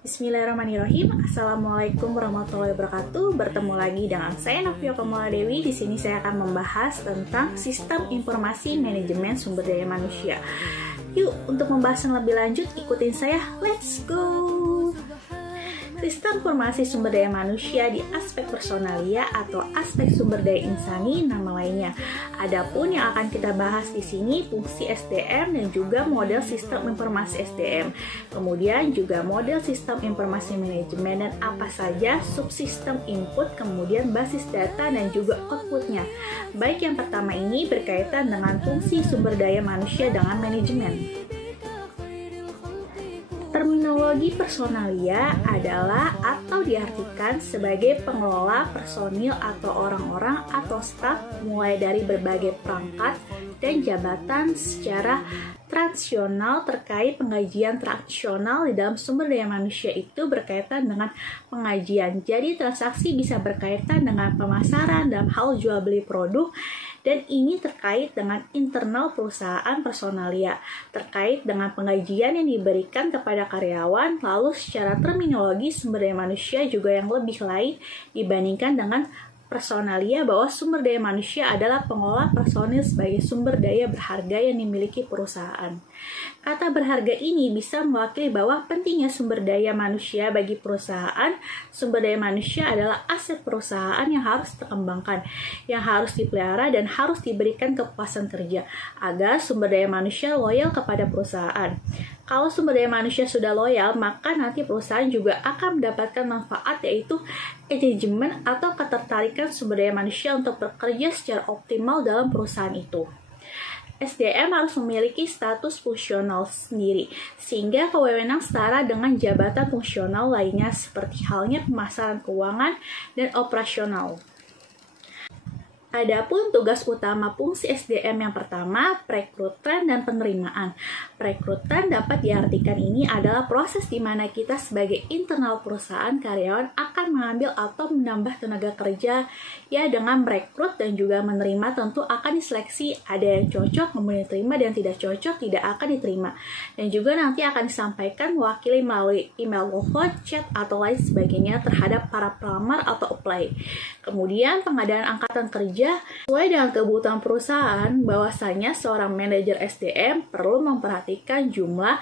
Bismillahirrahmanirrahim. Assalamualaikum warahmatullahi wabarakatuh. Bertemu lagi dengan saya Novia Kamala Dewi. Di sini saya akan membahas tentang sistem informasi manajemen sumber daya manusia. Yuk, untuk membahas yang lebih lanjut, ikutin saya. Let's go. Sistem informasi sumber daya manusia di aspek personalia atau aspek sumber daya insani nama lainnya. Adapun yang akan kita bahas di sini fungsi SDM dan juga model sistem informasi SDM. Kemudian juga model sistem informasi manajemen dan apa saja subsistem input, kemudian basis data dan juga outputnya. Baik, yang pertama ini berkaitan dengan fungsi sumber daya manusia dengan manajemen. Terminologi personalia adalah atau diartikan sebagai pengelola personil atau orang-orang atau staf mulai dari berbagai perangkat dan jabatan secara transaksional. Terkait pengajian transaksional di dalam sumber daya manusia itu berkaitan dengan pengajian. Jadi transaksi bisa berkaitan dengan pemasaran dalam hal jual beli produk, dan ini terkait dengan internal perusahaan personalia, terkait dengan pengajian yang diberikan kepada karyawan. Lalu secara terminologi sumber daya manusia juga yang lebih lain dibandingkan dengan personalia, bahwa sumber daya manusia adalah pengelola personil sebagai sumber daya berharga yang dimiliki perusahaan. Kata berharga ini bisa mewakili bahwa pentingnya sumber daya manusia bagi perusahaan. Sumber daya manusia adalah aset perusahaan yang harus dikembangkan, yang harus dipelihara dan harus diberikan kepuasan kerja agar sumber daya manusia loyal kepada perusahaan. Kalau sumber daya manusia sudah loyal, maka nanti perusahaan juga akan mendapatkan manfaat, yaitu engagement atau ketertarikan sumber daya manusia untuk bekerja secara optimal dalam perusahaan itu. SDM harus memiliki status fungsional sendiri, sehingga kewenangan setara dengan jabatan fungsional lainnya seperti halnya pemasaran keuangan dan operasional. Adapun tugas utama fungsi SDM yang pertama, perekrutan dan penerimaan. Perekrutan dapat diartikan ini adalah proses di mana kita sebagai internal perusahaan karyawan akan mengambil atau menambah tenaga kerja ya dengan merekrut, dan juga menerima tentu akan diseleksi, ada yang cocok kemudian diterima dan tidak cocok tidak akan diterima, dan juga nanti akan disampaikan mewakili melalui email, telepon, chat atau lain sebagainya terhadap para pelamar atau apply. Kemudian pengadaan angkatan kerja sesuai dengan kebutuhan perusahaan. Bahwasanya seorang manajer SDM perlu memperhatikan jumlah,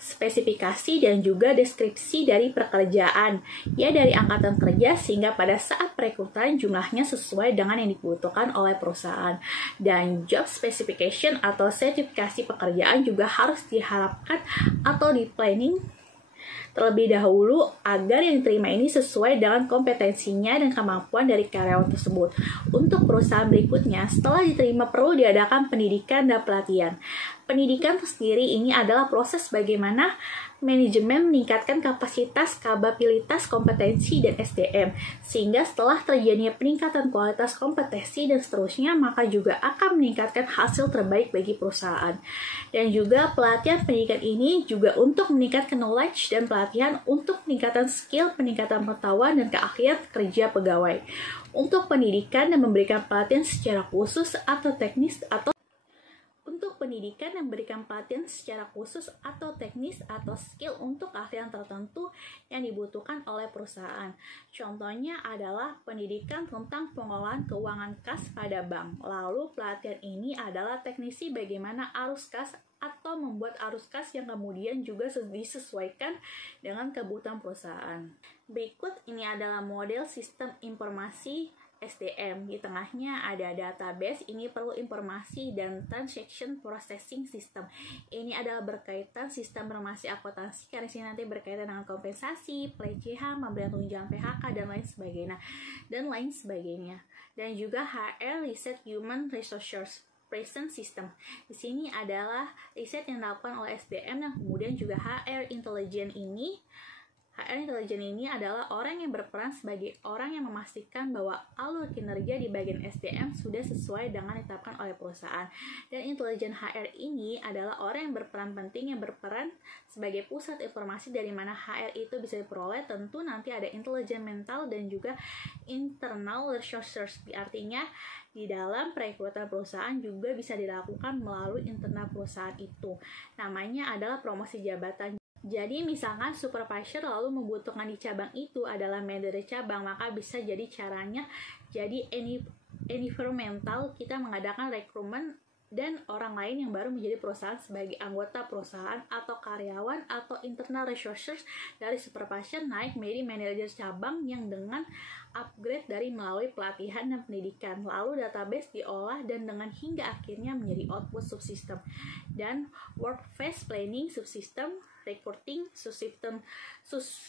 spesifikasi dan juga deskripsi dari pekerjaan ya dari angkatan kerja, sehingga pada saat perekrutan jumlahnya sesuai dengan yang dibutuhkan oleh perusahaan. Dan job specification atau sertifikasi pekerjaan juga harus diharapkan atau di planning terlebih dahulu agar yang diterima ini sesuai dengan kompetensinya dan kemampuan dari karyawan tersebut. Untuk perusahaan berikutnya, setelah diterima perlu diadakan pendidikan dan pelatihan. Pendidikan sendiri ini adalah proses bagaimana manajemen meningkatkan kapasitas, kapabilitas, kompetensi, dan SDM, sehingga setelah terjadinya peningkatan kualitas kompetensi dan seterusnya, maka juga akan meningkatkan hasil terbaik bagi perusahaan. Dan juga pelatihan pendidikan ini juga untuk meningkatkan knowledge dan pelatihan untuk peningkatan skill, peningkatan pengetahuan dan keahlian kerja pegawai. Untuk pendidikan dan memberikan pelatihan secara khusus atau teknis atau pendidikan yang memberikan pelatihan secara khusus atau teknis atau skill untuk keahlian tertentu yang dibutuhkan oleh perusahaan. Contohnya adalah pendidikan tentang pengelolaan keuangan kas pada bank. Lalu pelatihan ini adalah teknisi bagaimana arus kas atau membuat arus kas yang kemudian juga disesuaikan dengan kebutuhan perusahaan. Berikut ini adalah model sistem informasi SDM. Di tengahnya ada database, ini perlu informasi dan transaction processing system. Ini adalah berkaitan sistem informasi akuntansi, karena sini nanti berkaitan dengan kompensasi, pelecehan, pemberian tunjangan PHK dan lain sebagainya. Dan juga HR, Research Human Resources Present System. Di sini adalah riset yang dilakukan oleh SDM dan kemudian juga HR Intelligence ini. HR intelijen ini adalah orang yang berperan sebagai orang yang memastikan bahwa alur kinerja di bagian SDM sudah sesuai dengan ditetapkan oleh perusahaan. Dan intelijen HR ini adalah orang yang berperan penting, yang berperan sebagai pusat informasi dari mana HR itu bisa diperoleh. Tentu nanti ada intelijen mental dan juga internal resources. Artinya di dalam perekrutan perusahaan juga bisa dilakukan melalui internal perusahaan itu. Namanya adalah promosi jabatan. Jadi misalkan supervisor lalu membutuhkan di cabang itu adalah manajer cabang, maka bisa jadi caranya jadi environmental, kita mengadakan rekrutmen dan orang lain yang baru menjadi perusahaan sebagai anggota perusahaan atau karyawan atau internal resources dari supervisor naik menjadi manajer cabang yang dengan upgrade dari melalui pelatihan dan pendidikan. Lalu database diolah dan dengan hingga akhirnya menjadi output subsystem dan workforce planning subsystem, recruiting subsystem,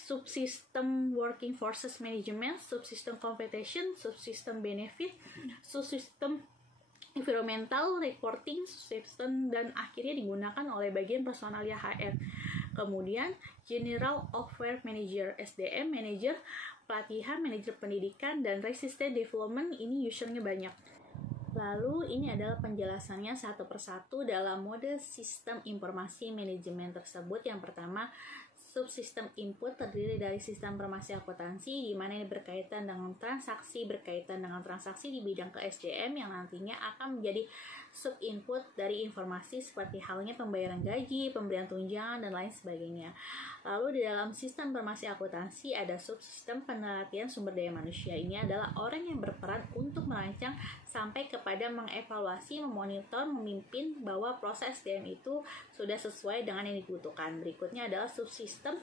subsystem working forces management, subsystem compensation, subsystem benefit, subsystem environmental reporting system, dan akhirnya digunakan oleh bagian personalia HR. Kemudian General Affairs Manager, SDM Manager, pelatihan, manajer pendidikan, dan resistant development, ini usernya banyak. Lalu ini adalah penjelasannya satu persatu dalam mode sistem informasi manajemen tersebut. Yang pertama, subsistem input terdiri dari sistem informasi akuntansi di mana ini berkaitan dengan transaksi di bidang ke-SDM yang nantinya akan menjadi sub-input dari informasi seperti halnya pembayaran gaji, pemberian tunjangan, dan lain sebagainya. Lalu di dalam sistem informasi akuntansi ada subsistem penelitian sumber daya manusia. Ini adalah orang yang berperan untuk merancang sampai kepada mengevaluasi, memonitor, memimpin bahwa proses SDM itu sudah sesuai dengan yang dibutuhkan. Berikutnya adalah subsistem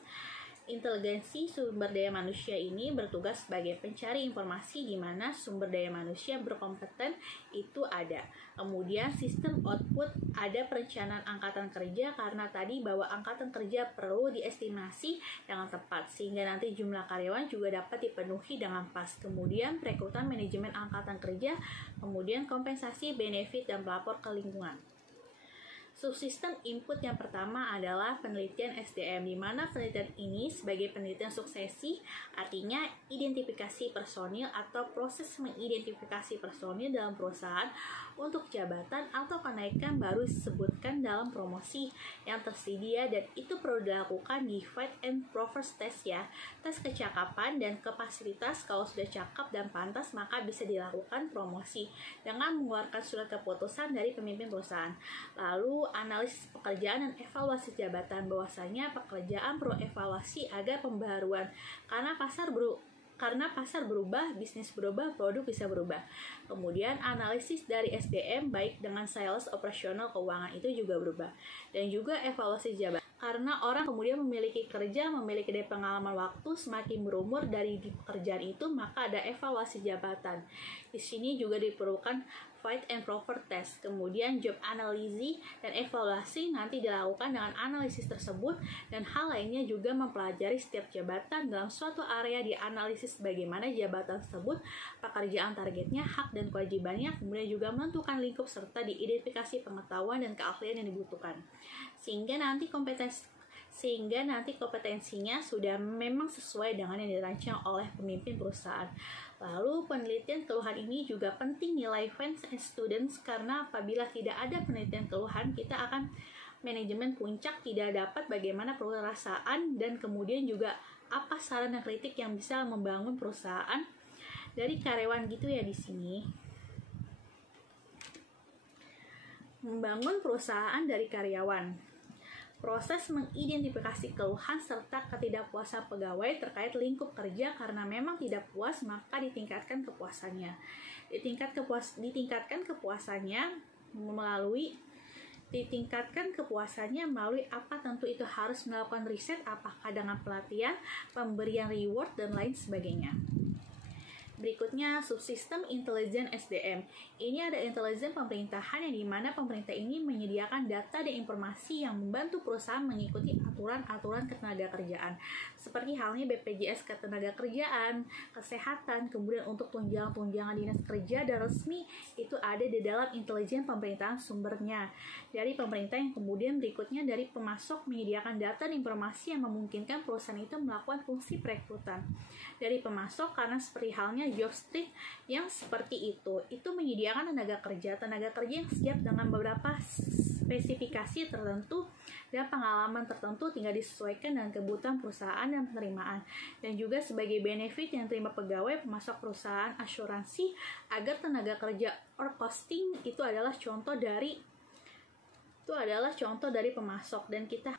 inteligensi sumber daya manusia. Ini bertugas sebagai pencari informasi di mana sumber daya manusia berkompeten itu ada. Kemudian sistem output ada perencanaan angkatan kerja karena tadi bahwa angkatan kerja perlu diestimasi dengan tepat sehingga nanti jumlah karyawan juga dapat dipenuhi dengan pas. Kemudian perekrutan manajemen angkatan kerja, kemudian kompensasi, benefit, dan pelapor ke lingkungan. Subsistem input yang pertama adalah penelitian SDM, di mana penelitian ini sebagai penelitian suksesi, artinya identifikasi personil atau proses mengidentifikasi personil dalam perusahaan untuk jabatan atau kenaikan baru disebutkan dalam promosi yang tersedia, dan itu perlu dilakukan di fit and proper test ya, tes kecakapan dan kapasitas. Kalau sudah cakap dan pantas maka bisa dilakukan promosi dengan mengeluarkan surat keputusan dari pemimpin perusahaan. Lalu analisis pekerjaan dan evaluasi jabatan, bahwasanya pekerjaan perlu evaluasi agar pembaruan karena pasar berubah, bisnis berubah, produk bisa berubah. Kemudian analisis dari SDM baik dengan sales, operasional, keuangan itu juga berubah. Dan juga evaluasi jabatan. Karena orang kemudian memiliki dari pengalaman waktu, semakin berumur dari di pekerjaan itu, maka ada evaluasi jabatan. Di sini juga diperlukan fit and proper test. Kemudian job analysis dan evaluasi nanti dilakukan dengan analisis tersebut, dan hal lainnya juga mempelajari setiap jabatan dalam suatu area, dianalisis bagaimana jabatan tersebut, pekerjaan targetnya, hak dan kewajibannya, kemudian juga menentukan lingkup serta diidentifikasi pengetahuan dan keahlian yang dibutuhkan. Sehingga nanti kompetensinya sudah memang sesuai dengan yang dirancang oleh pemimpin perusahaan. Lalu penelitian keluhan ini juga penting nilai fans and students, karena apabila tidak ada penelitian keluhan, kita akan manajemen puncak tidak dapat bagaimana perusahaan dan kemudian juga apa saran dan kritik yang bisa membangun perusahaan dari karyawan gitu ya. Di sini membangun perusahaan dari karyawan. Proses mengidentifikasi keluhan serta ketidakpuasan pegawai terkait lingkup kerja, karena memang tidak puas maka ditingkatkan kepuasannya. Ditingkatkan kepuasannya melalui apa? Tentu itu harus melakukan riset, apakah dengan pelatihan, pemberian reward, dan lain sebagainya. Berikutnya, subsistem intelijen SDM. Ini ada intelijen pemerintahan yang dimana pemerintah ini menyediakan data dan informasi yang membantu perusahaan mengikuti aturan-aturan ketenagakerjaan. Seperti halnya BPJS Ketenagakerjaan, kesehatan, kemudian untuk tunjangan dinas kerja dan resmi, itu ada di dalam intelijen pemerintahan sumbernya. Dari pemerintah yang kemudian berikutnya dari pemasok menyediakan data dan informasi yang memungkinkan perusahaan itu melakukan fungsi perekrutan. Dari pemasok karena seperti halnya Jobstreet yang seperti itu menyediakan tenaga kerja yang siap dengan beberapa spesifikasi tertentu dan pengalaman tertentu, tinggal disesuaikan dengan kebutuhan perusahaan dan penerimaan. Dan juga sebagai benefit yang terima pegawai, pemasok perusahaan asuransi agar tenaga kerja or costing itu adalah contoh dari pemasok. Dan kita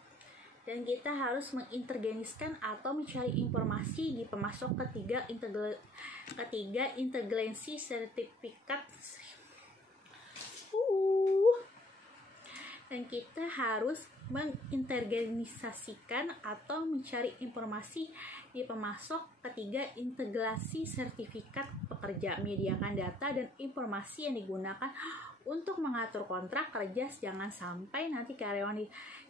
Dan kita harus mengintergeniskan atau mencari informasi di pemasok ketiga integrasi sertifikat. Dan kita harus mengintergenisasikan atau mencari informasi di pemasok ketiga integrasi sertifikat pekerja, menyediakan data dan informasi yang digunakan untuk mengatur kontrak kerja. Jangan sampai nanti karyawan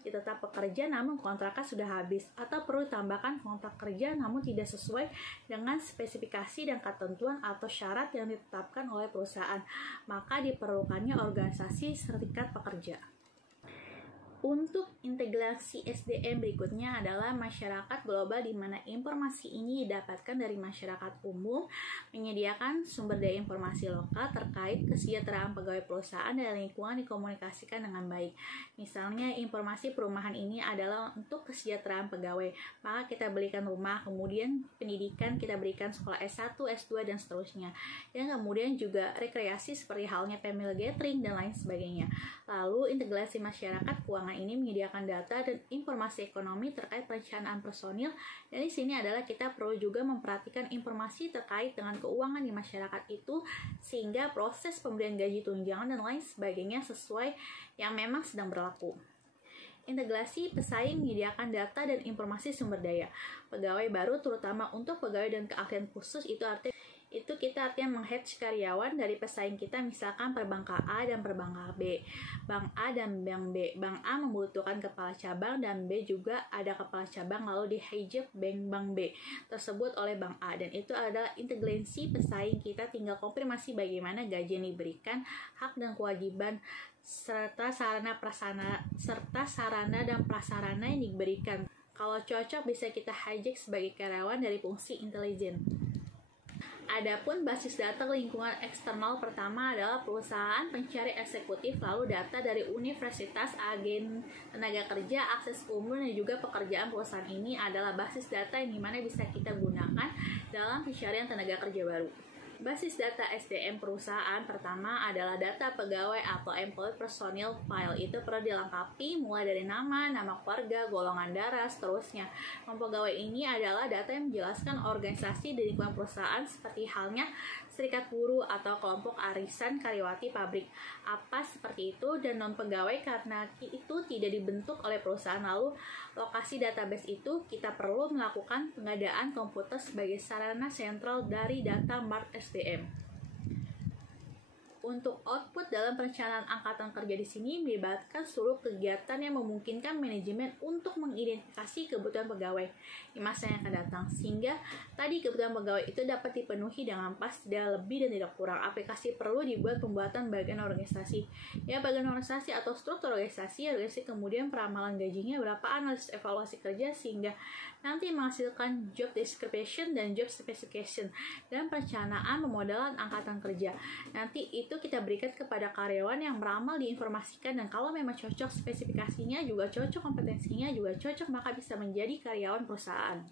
tetap bekerja namun kontraknya sudah habis, atau perlu tambahkan kontrak kerja namun tidak sesuai dengan spesifikasi dan ketentuan atau syarat yang ditetapkan oleh perusahaan, maka diperlukannya organisasi serikat pekerja. Untuk integrasi SDM berikutnya adalah masyarakat global, di mana informasi ini didapatkan dari masyarakat umum, menyediakan sumber daya informasi lokal terkait kesejahteraan pegawai perusahaan dan lingkungan dikomunikasikan dengan baik. Misalnya informasi perumahan ini adalah untuk kesejahteraan pegawai, maka kita berikan rumah, kemudian pendidikan kita berikan sekolah S1, S2 dan seterusnya. Dan kemudian juga rekreasi seperti halnya family gathering dan lain sebagainya. Lalu integrasi masyarakat keuangan ini menyediakan data dan informasi ekonomi terkait perencanaan personil, dan di sini adalah kita perlu juga memperhatikan informasi terkait dengan keuangan di masyarakat itu, sehingga proses pemberian gaji tunjangan dan lain sebagainya sesuai yang memang sedang berlaku. Integrasi pesaing menyediakan data dan informasi sumber daya pegawai baru, terutama untuk pegawai dan keahlian khusus. Kita artinya meng-hedge karyawan dari pesaing kita, misalkan per bank A dan per bank B, bank A dan bank B. Bank A membutuhkan kepala cabang dan B juga ada kepala cabang, lalu di-hijack bank B tersebut oleh bank A, dan itu adalah integrasi pesaing kita. Tinggal konfirmasi bagaimana gaji yang diberikan, hak dan kewajiban serta sarana dan prasarana yang diberikan. Kalau cocok bisa kita hijack sebagai karyawan dari fungsi intelijen. Adapun basis data lingkungan eksternal pertama adalah perusahaan pencari eksekutif, lalu data dari universitas, agen tenaga kerja, akses umum, dan juga pekerjaan perusahaan ini adalah basis data yang dimana bisa kita gunakan dalam pencarian tenaga kerja baru. Basis data SDM perusahaan pertama adalah data pegawai atau employee personnel file. Itu perlu dilengkapi mulai dari nama keluarga, golongan darah, seterusnya. Pegawai ini adalah data yang menjelaskan organisasi di lingkungan perusahaan seperti halnya serikat buruh atau kelompok arisan karyawati pabrik. Apa seperti itu, dan non pegawai karena itu tidak dibentuk oleh perusahaan. Lalu lokasi database itu kita perlu melakukan pengadaan komputer sebagai sarana sentral dari data Mart SDM. Untuk output dalam perencanaan angkatan kerja di sini melibatkan seluruh kegiatan yang memungkinkan manajemen untuk mengidentifikasi kebutuhan pegawai di masa yang akan datang, sehingga tadi kebutuhan pegawai itu dapat dipenuhi dengan pas, tidak lebih dan tidak kurang. Aplikasi perlu dibuat pembuatan bagian organisasi. Ya, bagian organisasi atau struktur organisasi kemudian peramalan gajinya berapa, analisis evaluasi kerja, sehingga nanti menghasilkan job description dan job specification dan perencanaan pemodalan angkatan kerja. Nanti itu kita berikan kepada karyawan yang meramal, diinformasikan, dan kalau memang cocok spesifikasinya juga cocok, kompetensinya juga cocok, maka bisa menjadi karyawan perusahaan.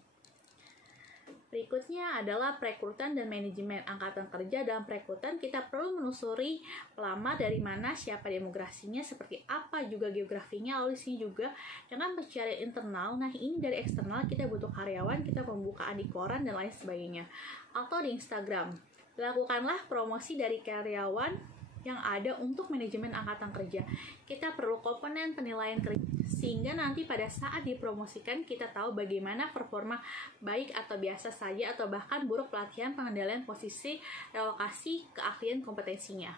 Berikutnya adalah perekrutan dan manajemen angkatan kerja. Dalam perekrutan kita perlu menelusuri pelamar dari mana, siapa demografinya, seperti apa juga geografinya, lalu di sini juga dengan pencarian internal. Nah, ini dari eksternal kita butuh karyawan, kita pembukaan di koran dan lain sebagainya, atau di Instagram. Lakukanlah promosi dari karyawan yang ada untuk manajemen angkatan kerja. Kita perlu komponen penilaian kerja, sehingga nanti pada saat dipromosikan kita tahu bagaimana performa baik atau biasa saja atau bahkan buruk pelatihan pengendalian posisi, relokasi, keahlian, kompetensinya.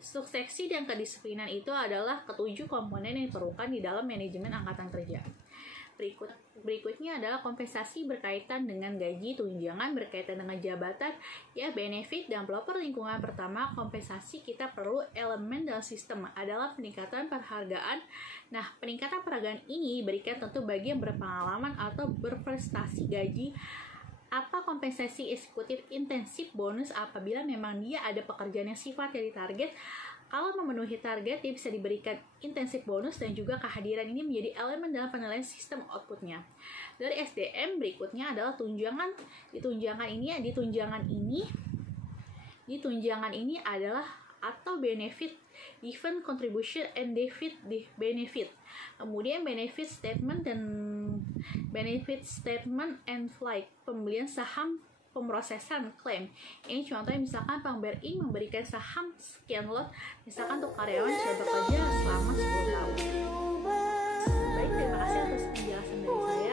Suksesi dan kedisiplinan itu adalah ketujuh komponen yang diperlukan di dalam manajemen angkatan kerja. Berikutnya adalah kompensasi berkaitan dengan gaji, tunjangan berkaitan dengan jabatan, ya, benefit dan pelopor lingkungan. Pertama, kompensasi kita perlu elemen dalam sistem adalah peningkatan penghargaan. Nah, peningkatan penghargaan ini diberikan tentu bagi yang berpengalaman atau berprestasi. Gaji apa kompensasi eksekutif intensif bonus apabila memang dia ada pekerjaan yang sifatnya ditarget. Kalau memenuhi target, dia bisa diberikan intensif bonus, dan juga kehadiran ini menjadi elemen dalam penilaian sistem outputnya. Dari SDM berikutnya adalah tunjangan. Di tunjangan ini adalah atau benefit, given contribution, and David benefit. Kemudian benefit statement and flight, pembelian saham, pemrosesan klaim. Ini contohnya misalkan Bank BRI memberikan saham sekian lot, misalkan untuk karyawan sudah bekerja selama 10 tahun. Baik, terima kasih atas penjelasan dari saya.